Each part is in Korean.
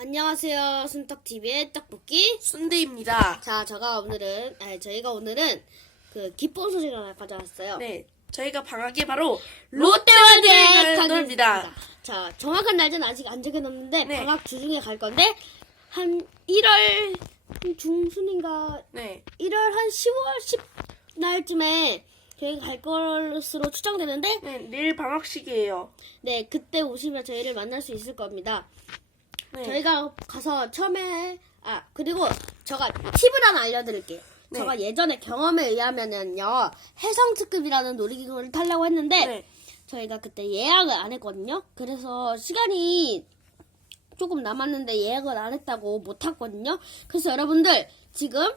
안녕하세요. 순떡TV의 떡볶이. 순대입니다. 자, 제가 오늘은, 아니, 저희가 오늘은 그 기쁜 소식을 하나 가져왔어요. 네, 저희가 방학에 바로 가겠습니다. 가겠습니다. 자, 정확한 날짜는 아직 안 정해놨는데, 네. 방학 주중에 갈 건데, 한 1월 한 중순인가, 네, 1월 한 10월 10 날쯤에 저희가 갈 것으로 추정되는데, 네, 내일 방학식이에요. 네, 그때 오시면 저희를 만날 수 있을 겁니다. 네, 저희가 가서 처음에 아 그리고 제가 팁을 하나 알려드릴게요. 네. 제가 예전에 경험에 의하면은요 해성 특급이라는 놀이기구를 타려고 했는데 네, 저희가 그때 예약을 안 했거든요. 그래서 시간이 조금 남았는데 예약을 안 했다고 못 탔거든요. 그래서 여러분들 지금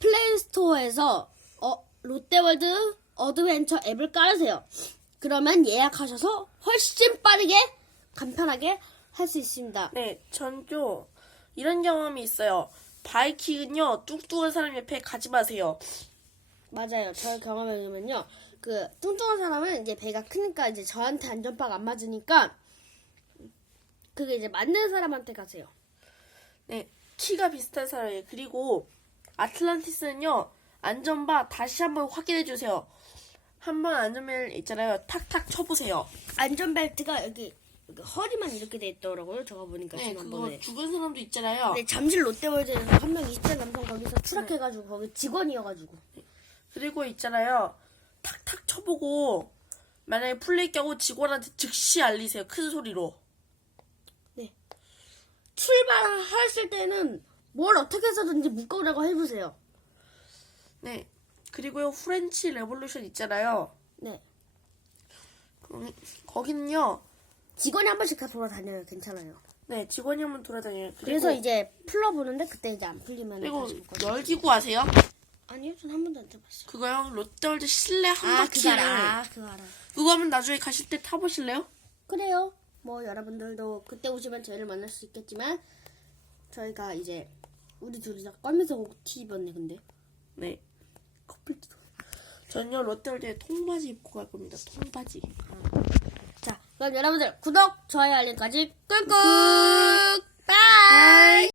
플레이스토어에서 어, 롯데월드 어드벤처 앱을 깔으세요. 그러면 예약하셔서 훨씬 빠르게 간편하게 할 수 있습니다. 네, 전좀 이런 경험이 있어요. 바이킹은요, 뚱뚱한 사람 옆에 가지 마세요. 맞아요. 저의 경험에 의하면요. 그 뚱뚱한 사람은 이제 배가 크니까 이제 저한테 안전바가 안 맞으니까 그게 이제 맞는 사람한테 가세요. 네, 키가 비슷한 사람이에요. 그리고 아틀란티스는요, 안전바 다시 한번 확인해 주세요. 한번 안전벨 있잖아요. 탁탁 쳐보세요. 안전벨트가 여기, 여기 허리만 이렇게 돼 있더라고요. 제가 보니까 네, 그거 지난번에. 죽은 사람도 있잖아요. 네, 잠실 롯데월드에서 한 명 20대 남성 거기서 추락해가지고 거기 직원이어가지고. 그리고 있잖아요. 탁탁 쳐보고 만약에 플레이 껴고 직원한테 즉시 알리세요. 큰 소리로. 출발했을 때는 뭘 어떻게 해서든지 묶어오라고 해보세요. 네. 그리고요 프렌치 레볼루션 있잖아요. 네. 거기, 거기는요. 직원이 한 번씩 다 돌아다녀요. 괜찮아요. 네 직원이 한번 돌아다녀요. 그리고, 그래서 이제 풀러보는데 그때 이제 안 풀리면 그리고 다시 묶어요. 열기구 아세요? 아니요, 전 한 번도 안 타봤어요. 그거요 롯데월드 실내 아, 한바퀴를 그거 알아. 그거 알아. 그거 하면 나중에 가실 때 타보실래요? 그래요. 뭐 여러분들도 그때 오시면 저희를 만날 수 있겠지만 저희가 이제 우리 둘이 다 껌에서 티 입었네 근데. 네. 커플티도. 전요 롯데월드에 통바지 입고 갈 겁니다. 통바지. 자, 그럼 여러분들 구독, 좋아요, 알림까지 꾹꾹. 빠이.